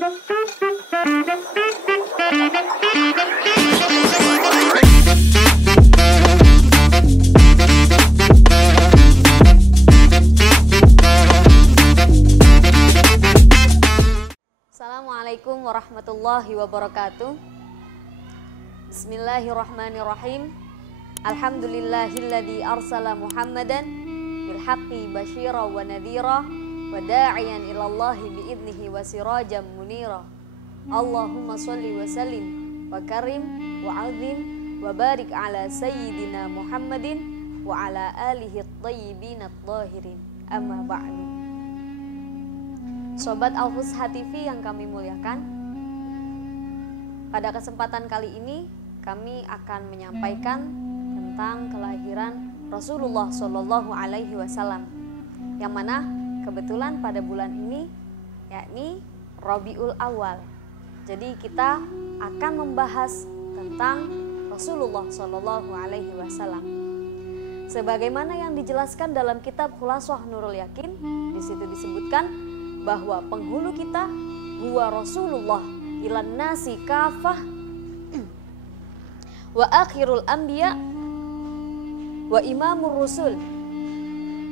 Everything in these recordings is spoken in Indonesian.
Assalamualaikum warahmatullahi wabarakatuh. Bismillahirrahmanirrahim. Alhamdulillahilladzi arsala Muhammadan bilhaqqi basyira wa nadhira wa da'iyan ilallahi biidnihi wa sirajan munira. Allahumma sholli wa sallim wa karim wa azim wa barik ala sayyidina Muhammadin wa ala alihi at-tayyibin at-tahirin. Amma ba'du. Sobat Al-Fusha TV yang kami muliakan, pada kesempatan kali ini kami akan menyampaikan tentang kelahiran Rasulullah Shallallahu Alaihi Wasallam, yang mana kebetulan pada bulan ini yakni Rabiul Awal. Jadi kita akan membahas tentang Rasulullah Shallallahu Alaihi Wasallam. Sebagaimana yang dijelaskan dalam kitab Khulasah Nurul Yakin, di situ disebutkan bahwa penghulu kita huwa Rasulullah ilan nasi kafah wa akhirul anbiya wa imamur rusul.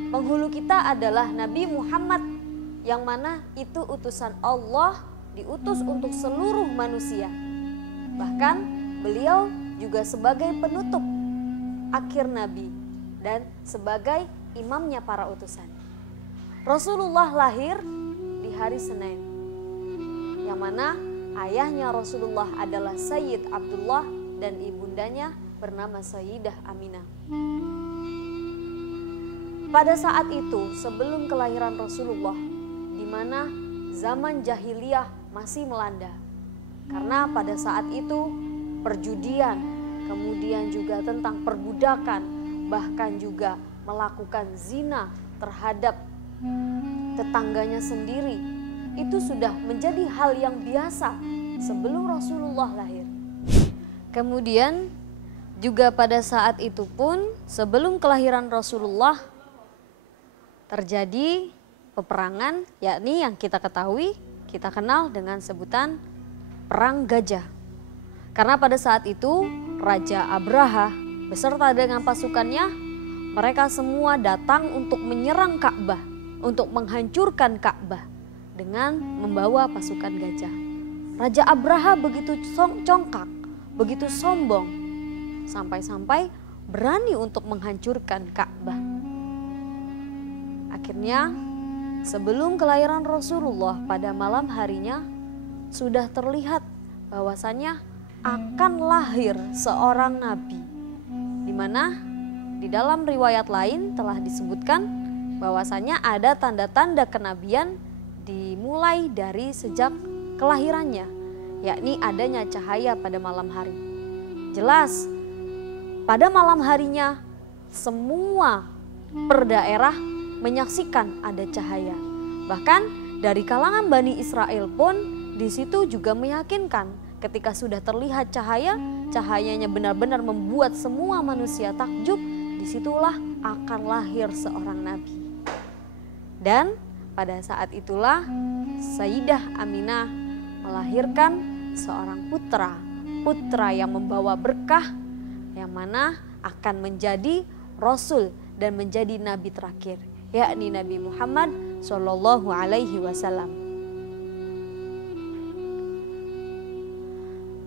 Penghulu kita adalah Nabi Muhammad, yang mana itu utusan Allah, diutus untuk seluruh manusia. Bahkan beliau juga sebagai penutup akhir Nabi dan sebagai imamnya para utusan. Rasulullah lahir di hari Senin, yang mana ayahnya Rasulullah adalah Sayyid Abdullah dan ibundanya bernama Sayyidah Aminah. Pada saat itu, sebelum kelahiran Rasulullah, di mana zaman jahiliyah masih melanda, karena pada saat itu perjudian, kemudian juga tentang perbudakan, bahkan juga melakukan zina terhadap tetangganya sendiri, itu sudah menjadi hal yang biasa sebelum Rasulullah lahir. Kemudian juga pada saat itu pun sebelum kelahiran Rasulullah terjadi peperangan, yakni yang kita ketahui, kita kenal dengan sebutan Perang Gajah. Karena pada saat itu Raja Abraha beserta dengan pasukannya, mereka semua datang untuk menyerang Ka'bah, untuk menghancurkan Ka'bah dengan membawa pasukan gajah. Raja Abraha begitu congkak, begitu sombong, sampai-sampai berani untuk menghancurkan Ka'bah. Akhirnya sebelum kelahiran Rasulullah pada malam harinya sudah terlihat bahwasannya akan lahir seorang nabi, di mana di dalam riwayat lain telah disebutkan bahwasanya ada tanda-tanda kenabian dimulai dari sejak kelahirannya, yakni adanya cahaya pada malam hari. Jelas pada malam harinya semua per daerah menyaksikan ada cahaya. Bahkan dari kalangan Bani Israel pun di situ juga meyakinkan ketika sudah terlihat cahaya, cahayanya benar-benar membuat semua manusia takjub, disitulah akan lahir seorang nabi. Dan pada saat itulah Sayyidah Aminah melahirkan seorang putra yang membawa berkah, yang mana akan menjadi Rasul dan menjadi nabi terakhir, yakni Nabi Muhammad Shallallahu Alaihi Wasallam.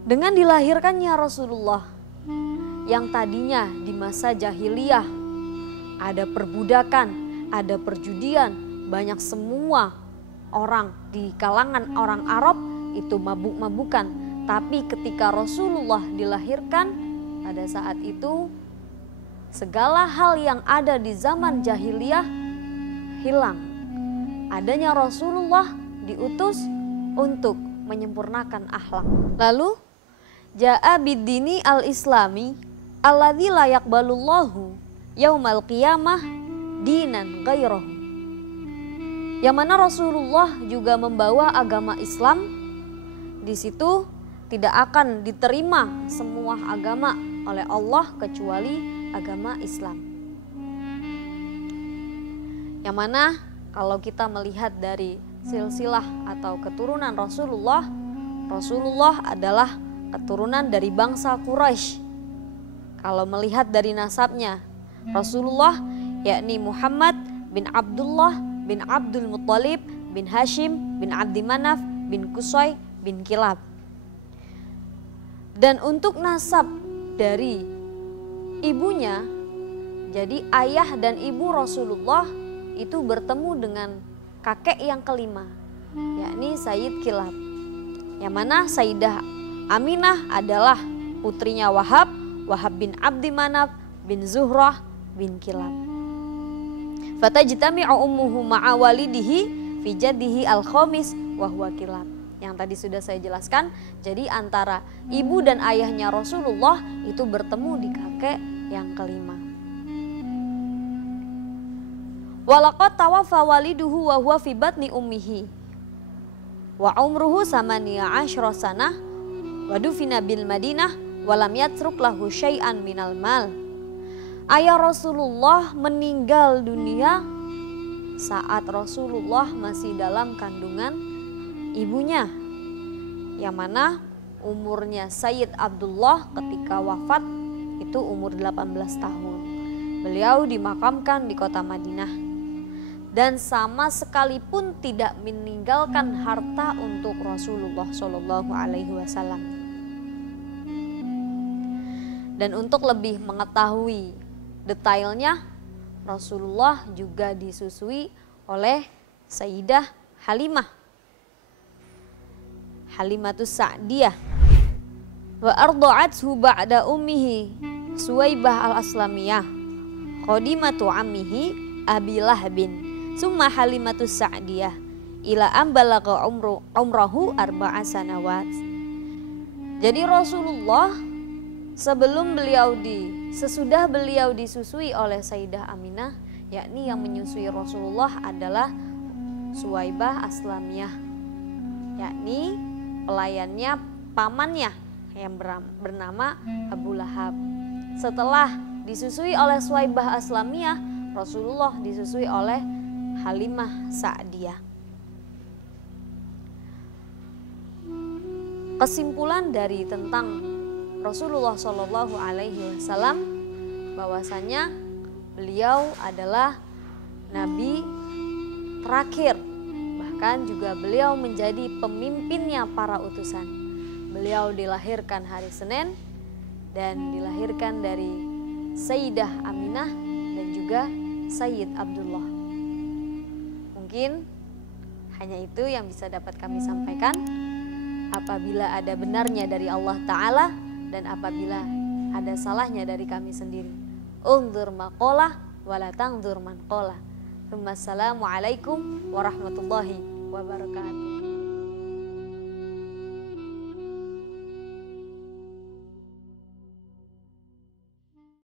Dengan dilahirkannya Rasulullah, yang tadinya di masa jahiliyah ada perbudakan, ada perjudian, banyak semua orang di kalangan orang Arab itu mabuk-mabukan. Tapi ketika Rasulullah dilahirkan, pada saat itu segala hal yang ada di zaman jahiliyah hilang. Adanya Rasulullah diutus untuk menyempurnakan akhlak. Lalu ja'a bid-dini al-islami alladzi la yaqbalullahu yaumal qiyamah dinan ghairahu. Yang mana Rasulullah juga membawa agama Islam. Di situ tidak akan diterima semua agama oleh Allah kecuali agama Islam. Yang mana kalau kita melihat dari silsilah atau keturunan Rasulullah, Rasulullah adalah keturunan dari bangsa Quraisy. Kalau melihat dari nasabnya, Rasulullah yakni Muhammad bin Abdullah bin Abdul Muttalib bin Hashim bin Abdi Manaf bin Qusay bin Kilab. Dan untuk nasab dari ibunya, jadi ayah dan ibu Rasulullah itu bertemu dengan kakek yang kelima, yakni Sayyid Kilab. Yang mana Sayyidah Aminah adalah putrinya Wahab, Wahab bin Abdi Manaf bin Zuhrah bin Kilab. Fatajtami'u ummuhu ma'a walidihi fi jaddihi al-khamis wa huwa Kilab. Yang tadi sudah saya jelaskan, jadi antara ibu dan ayahnya Rasulullah itu bertemu di kakek yang kelima. Walaqad tawaffa waliduhu wa huwa fi batni ummihi wa umruhu samaniya asyra sanah wa dufina bil Madinah wa lam yatruk lahu syai'an minal mal. Ayah Rasulullah meninggal dunia saat Rasulullah masih dalam kandungan ibunya, yang mana umurnya Sayyid Abdullah ketika wafat itu umur 18 tahun. Beliau dimakamkan di kota Madinah dan sama sekali pun tidak meninggalkan harta untuk Rasulullah Shallallahu Alaihi Wasallam. Dan untuk lebih mengetahui detailnya, Rasulullah juga disusui oleh Sayyidah Halimatus Sa'diyah wa arda'athu ba'da ummihi Suwaibah al-Aslamiyah qadimatu ammihi Abi Lahbin summa Halimatus Sa'diyah ila ambalagha umrahu arba'a sanawat. Jadi Rasulullah sesudah beliau disusui oleh Sayyidah Aminah, yakni yang menyusui Rasulullah adalah Suwaibah Aslamiyah, yakni pelayannya pamannya yang bernama Abu Lahab. Setelah disusui oleh Suwaibah Aslamiyah, Rasulullah disusui oleh Halimah Sa'diyah. Kesimpulan dari tentang Rasulullah Shallallahu Alaihi Wasallam bahwasanya beliau adalah nabi terakhir, bahkan juga beliau menjadi pemimpinnya para utusan. Beliau dilahirkan hari Senin dan dilahirkan dari Sayyidah Aminah dan juga Sayyid Abdullah. Mungkin hanya itu yang bisa dapat kami sampaikan. Apabila ada benarnya dari Allah Ta'ala dan apabila ada salahnya dari kami sendiri, unzur maqalah wala tangzur man qala. Wassalamualaikum warahmatullahi wabarakatuh.